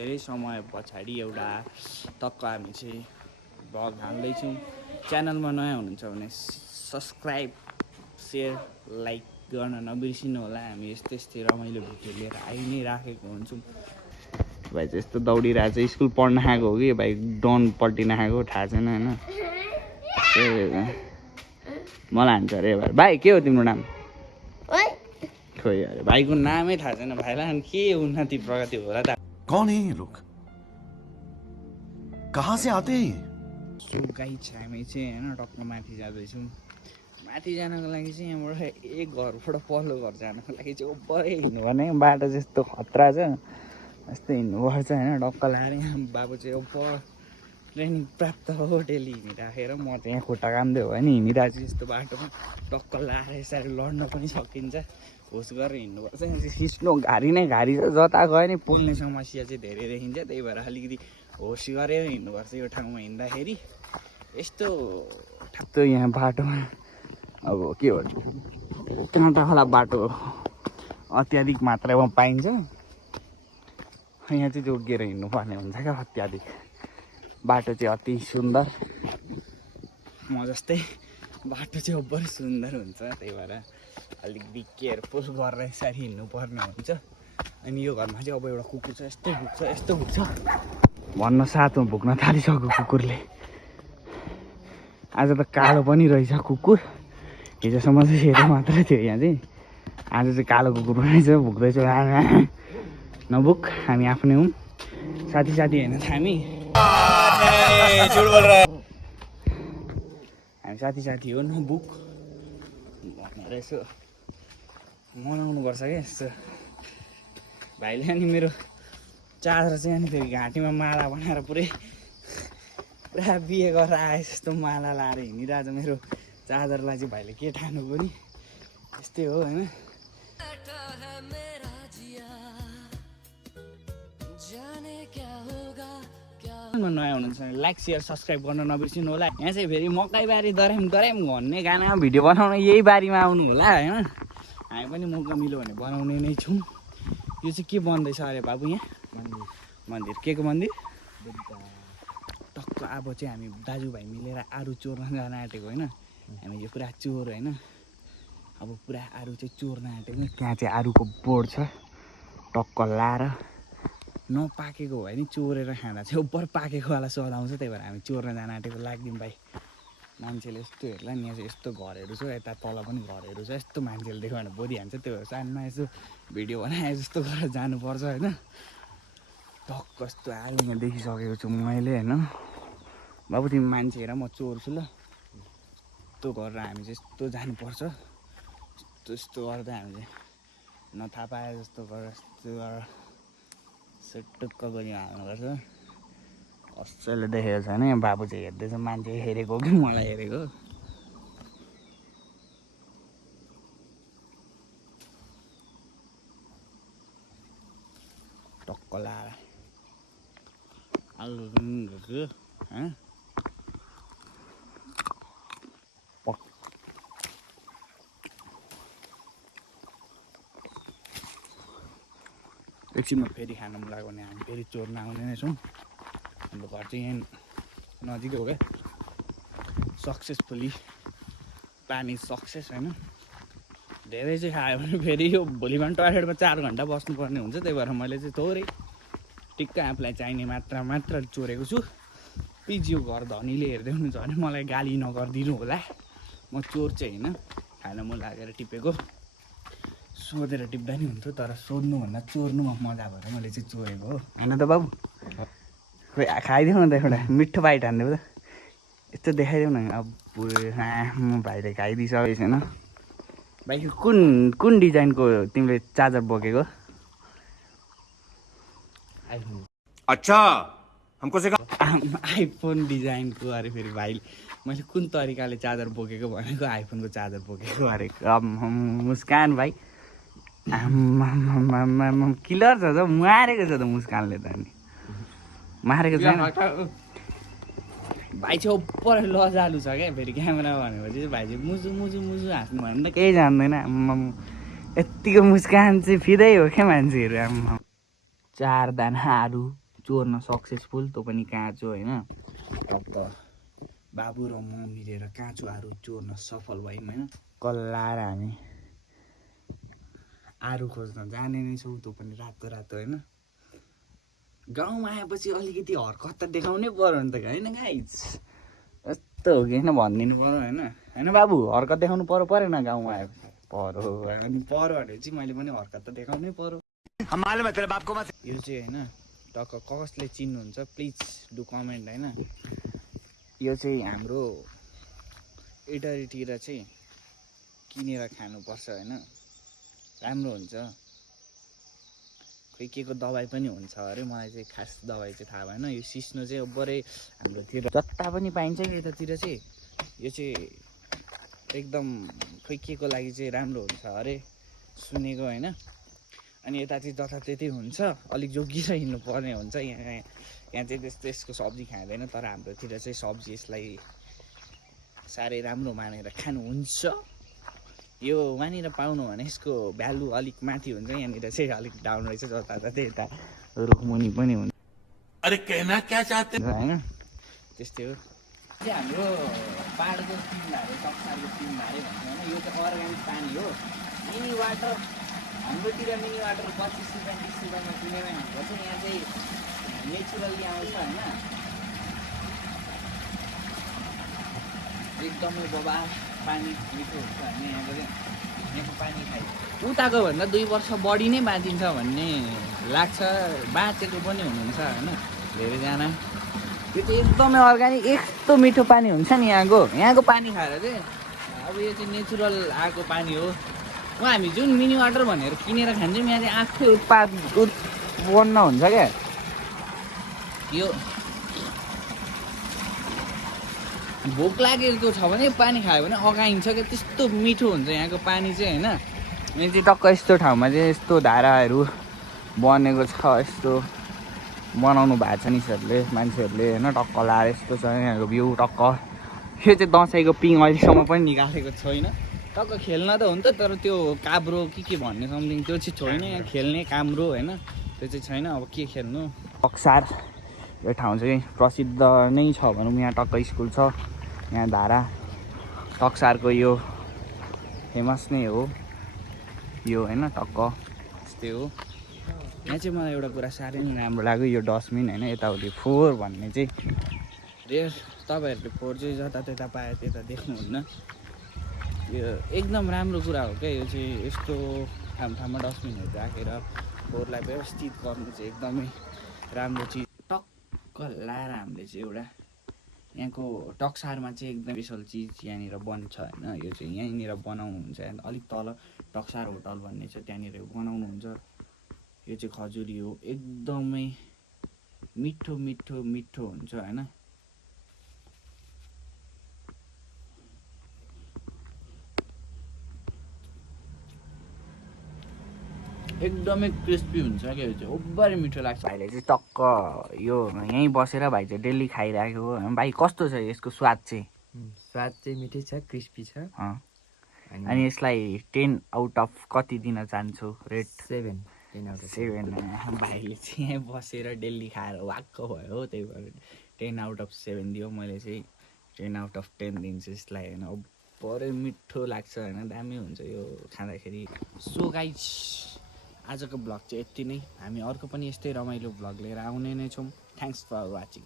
धेरै समय पछाडि एउटा टक्क हामी चाहिँ भ्लग हाल्दैछौँ। च्यानलमा नयाँ हुनुहुन्छ भने सब्सक्राइब सेयर लाइक गर्न नबिर्सिनु होला। हामी यस्तै यस्तै रमाइलो भिडियो लिएर आइ नै राखेको हुन्छौँ। भाइ चाहिँ यस्तो दौडिरहेको छ, स्कुल पढ्न आएको हो कि भाइ डन पल्टिन आएको थाहा छैन होइन। मलाई हान्छ अरे भाइ के हो तिम्रो नाम? खोइ अरे भाइको नामै थाहा छैन। भाइलाई के उन्नति प्रगति होला त। कौन है ये लोग? कहाँ से आते हैं? सो गाई छ हामी चाहिँ होइन टक्क माथि जाँदैछौँ। माथि जानको लागि चाहिँ यहाँबाट एक घरबाट पल्लो घर जानको लागि चाहिँ ओभरै हिँड्नुपर्ने। बाटो त्यस्तो खतरा छ, यस्तो हिँड्नुपर्छ होइन। टक्क लाएर यहाँ बाबु चाहिँ ओभर ट्रेनिङ प्राप्त होटेली हिँडिराखेर म चाहिँ यहाँ खुट्टा कामदै हो नि हिँडिरहेको छु। यस्तो बाटोमा टक्क लाएर यसरी लड्न पनि सकिन्छ। होस गरेर हिँड्नुपर्छ। सिस्नो घारी नै घारी छ, जता गयो नि पोल्ने समस्या चाहिँ धेरै देखिन्छ। त्यही भएर अलिकति होस गरेर हिँड्नुपर्छ यो ठाउँमा हिँड्दाखेरि। यस्तो ठ्याक्क यहाँ बाटोमा अब के भन्छ काँटावाला बाटो अत्याधिक मात्रामा पाइन्छ। यहाँ चाहिँ जोगिएर हिँड्नुपर्ने हुन्छ क्या अत्याधिक। बाटो चाहिँ अति सुन्दर, म जस्तै बाटो चाहिँ ओभर सुन्दर हुन्छ। त्यही भएर अलिकति केयरफुल गरेर यसरी हिँड्नुपर्ने हुन्छ। अनि यो घरमा चाहिँ अब एउटा कुकुर छ, यस्तो भुक्छ भन्न साथमा भुक्न थालिसक्यो कुकुरले। आज त कालो पनि रहेछ कुकुर। हिजोसम्म चाहिँ सेतो मात्रै थियो यहाँ चाहिँ, आज चाहिँ कालो कुकुर पनि छ। भुक्दैछु, नभुक, हामी आफ्नै हौँ। साथी होइन हामी साथी हो, नभुक भनेर यसो मनाउनु पर्छ क्या यस्तो। भाइले अनि मेरो चार्जर चाहिँ अनि फेरि घाँटीमा माला बनाएर पुरा बिहे गरेर आए जस्तो माला लाएर हिँडिरहेछ। मेरो चार्जरलाई चाहिँ भाइले के ठान्नु पनि यस्तै हो होइन। नयाँ हुनुहुन्छ भने लाइक सेयर सब्सक्राइब गर्न नबिर्सिनु होला। यहाँ चाहिँ फेरि मकैबारी दर्याम भन्ने गानामा भिडियो बनाउन यही बारीमा आउनु होला होइन। हामी पनि मौका मिल्यो भने बनाउने नै छौँ। यो चाहिँ के बन्दैछ अरे बाबु? यहाँ मन्दिर के को मन्दिर? टक्क अब चाहिँ हामी दाजुभाइ मिलेर आरू चोर्न जान आँटेको होइन। हामी यो पुरा चोर होइन। अब पुरा आरू चाहिँ चोर्न आँटेको। त्यहाँ चाहिँ आरूको बोर्ड छ, टक्क लाएर नपाकेको भयो नि चोरेर खाँदा चाहिँ ओभर पाकेकोवाला स्वाद आउँछ। त्यही भएर हामी चोर्न जान आँटेको। लाग्दिउँ भाइ। मान्छेले यस्तो हेर्ला नि, यहाँ चाहिँ यस्तो घरहरू छ, यता तल पनि घरहरू छ। यस्तो मान्छेले देख्यो भने बोधिहाल्छ। त्यो भएर सानो यसो भिडियो बनाए जस्तो गरेर जानुपर्छ होइन। टक्क कस्तो आलु यहाँ देखिसकेको छु मैले होइन। बाबु तिमी मान्छे हेर, म चोर छु ल। यस्तो गरेर हामी चाहिँ यस्तो जानुपर्छ। यस्तो गर्दा हामी चाहिँ नथाहा पाए जस्तो गरेर यस्तो गरेर टुक्क गरी हाल्नुपर्छ। कसैले देखेको छैन। यहाँ बाबु चाहिँ हेर्दैछ, मान्छे हेरेको कि मलाई हेरेको। टक्क लाएर एकछिनमा फेरि खानु मन लाग्यो भने हामी फेरि चोर्न आउने नै छौँ। हाम्रो घर चाहिँ यहाँ नजिकै हो क्या। सक्सेसफुली प्लान इज सक्सेस होइन। धेरै चाहिँ खायो भने फेरि यो भोलि बिहान टोयलेटमा 4 घन्टा बस्नुपर्ने हुन्छ। त्यही भएर मैले चाहिँ थोरै टिक्क आफूलाई चाहिने मात्र चोरेको छु। प्लिज यो घर धनीले हेर्दै हुनुहुन्छ भने मलाई गाली नगरिदिनु होला। म चोर चाहिँ होइन, खान मन लागेर टिपेको। सोधेर टिप्दा नि हुन्थ्यो, तर सोध्नुभन्दा चोर्नुमा मजा भएर मैले चाहिँ चोरेको हो होइन त बाबु? खोइ खाइदेऊ न त, एउटा मिठो बाइट हान्देऊ त। यस्तो देखाइदेऊ न। अब म भाइले खाइदिइसकेको छैन। भाइ कुन डिजाइनको तिमीले चार्जर बोकेको? आइफोन। अच्छा हमको सिखा। आइफोन डिजाइनको अरे फेरि भाइले मैले कुन तरिकाले चार्जर बोकेको भनेको आइफोनको चार्जर बोकेको अरे। मुस्कान भाइ किलर छ त, मारेको छ त मुस्कानले त। अनि मारेको छैन भाइ चाहिँ ओपर लजालु छ क्या। फेरि क्यामेरा भनेपछि भाइ चाहिँ मुजु हाँस्नु भने त केही जान्दैन। यत्तिको मुस्कान चाहिँ फिदै हो क्या मान्छेहरू। 4 दाना आलु चोर्न सक्सेसफुल, त्यो पनि काँचो होइन। त बाबु र म मिलेर काँचो आरू चोर्न सफल भयौँ होइन। कल्लाएर हामी आरू खोज्न जाने नै छौँ, त्यो पनि रातो रातो होइन। गाउँमा आएपछि अलिकति हरकत त देखाउनै पर्यो नि त होइन गाइज, यस्तो हो कि होइन भनिदिनु पऱ्यो होइन बाबु, हरकत देखाउनु परेन गाउँमा आएपछि? पर्यो अनि पर्यो भने चाहिँ मैले पनि हरकत त देखाउनै पर्यो। यो चाहिँ होइन टक्क कसले चिन्नुहुन्छ प्लिज डु कमेन्ट होइन। यो चाहिँ हाम्रो इटरीतिर चाहिँ किनेर खानुपर्छ होइन, राम्रो हुन्छ। खोइ के को दबाई पनि हुन्छ अरे, मलाई चाहिँ खास दबाई चाहिँ थाहा भएन। यो सिस्नो चाहिँ अब्बरै हाम्रोतिर जता पनि पाइन्छ कि यतातिर चाहिँ, यो चाहिँ एकदम खोइ के को लागि चाहिँ राम्रो हुन्छ अरे सुनेको होइन। अनि यता चाहिँ जताततै हुन्छ, अलिक जोगिएर हिँड्नुपर्ने हुन्छ। यहाँ चाहिँ त्यस्तो यसको सब्जी खाँदैन, तर हाम्रोतिर चाहिँ सब्जी यसलाई साह्रै राम्रो मानेर खानुहुन्छ। यो वहाँनिर पाउनु भने यसको भ्यालु अलिक माथि हुन्छ, यहाँनिर चाहिँ अलिक डाउन रहेछ। जताततै यता रुखमुनि पनि हुन्छ। अरे कहना क्या चाहते हैं होइन त्यस्तै हो। चाहिँ हाम्रो पाहाडको सिमबारे, टक्सारको सिमबारे भन्छ होइन। यो चाहिँ अर्ग्यानिक पानी हो, मिनी वाटर। हाम्रोतिर मिनी वाटर 25 रुपियाँ 30 रुपियाँमा किनेर खानुपर्छ, यहाँ चाहिँ नेचुरल्ली आउँछ होइन। एकदमै बबा पानी मिठो हुन्छ होइन यहाँको चाहिँ। यहाँको पानी खाइ उताको भन्दा 2 वर्ष बढी नै बाँचिन्छ भन्ने लाग्छ, बाँचेको पनि हुनुहुन्छ होइन धेरैजना। यो चाहिँ एकदमै अर्ग्यानिक, यस्तो मिठो पानी हुन्छ नि यहाँको पानी खाएर चाहिँ। अब यो चाहिँ नेचुरल आएको पानी हो। हामी जुन मिनी वाटर भनेर किनेर खान्छौँ, यहाँ चाहिँ आफै उत्पन्न हुन्छ क्या। यो भोक लागेको छ भने पानी खायो भने अगाइन्छ क्या, त्यस्तो मिठो हुन्छ यहाँको पानी चाहिँ होइन। यहाँ चाहिँ टक्क यस्तो ठाउँमा चाहिँ यस्तो धाराहरू बनेको छ, यस्तो बनाउनु भएको छ नि मान्छेहरूले होइन। टक्क लाएर यस्तो छ यहाँको भ्यू टक्क। यो चाहिँ दसैँको पिङ अहिलेसम्म पनि निकालेको छैन। टक्क खेल्न त हुन्छ, तर त्यो काब्रो के भन्ने समथिङ त्यो चाहिँ छैन यहाँ खेल्ने काम्रो होइन, त्यो चाहिँ छैन। अब के खेल्नु। टक्सार यो ठाउँ चाहिँ प्रसिद्ध नै छ भनौँ। यहाँ टक्क स्कुल छ, यहाँ धारा। टक्सारको यो फेमस नै हो यो होइन, टक्क यस्तै हो। यहाँ चाहिँ मलाई एउटा कुरा साह्रै नै राम्रो लाग्यो, यो डस्टबिन होइन। यताउति फोहोर भन्ने चाहिँ रेयर, तपाईँहरूले फोहोर चाहिँ जतातता पायो त्यता देख्नुहुन्न। यो एकदम राम्रो कुरा हो क्या। यो चाहिँ यस्तो ठाउँमा डस्टबिनहरू राखेर फोहोरलाई व्यवस्थित गर्नु चाहिँ एकदमै राम्रो चिज। टक्क लाएर हामीले चाहिँ एउटा यहाँको टक्सारमा चाहिँ एकदम स्पेसल चिज यहाँनिर बन्छ होइन। यो चाहिँ यहीँनिर बनाउनुहुन्छ, अलिक तल टक्सार होटल भन्ने छ, त्यहाँनिर बनाउनुहुन्छ। यो चाहिँ खजुरी हो, एकदमै मिठो मिठो मिठो हुन्छ होइन। एकदमै क्रिस्पी हुन्छ क्या, यो चाहिँ ओभरै मिठो लाग्छ। भाइले चाहिँ टक्क यो यहीँ बसेर भाइ चाहिँ डेली खाइरहेको हो। भाइ कस्तो छ यसको स्वाद चाहिँ? स्वाद चाहिँ मिठै छ, क्रिस्पी छ। अनि यसलाई 10 आउट अफ कति दिन चाहन्छु रेट? 7 10 भाइले चाहिँ यहीँ बसेर डेली खाएर वाक्क भयो हो, त्यही भएर 10 आउट अफ 7 दियो। मैले चाहिँ 10 आउट अफ 10 दिन्छु यसलाई होइन। ओभरै मिठो लाग्छ होइन, दामी हुन्छ यो खाँदाखेरि। सो गाइज आजको ब्लग चाहिँ यति नै। हामी अर्को पनि यस्तै रमाइलो ब्लग लिएर आउने नै छौँ। Thanks for watching.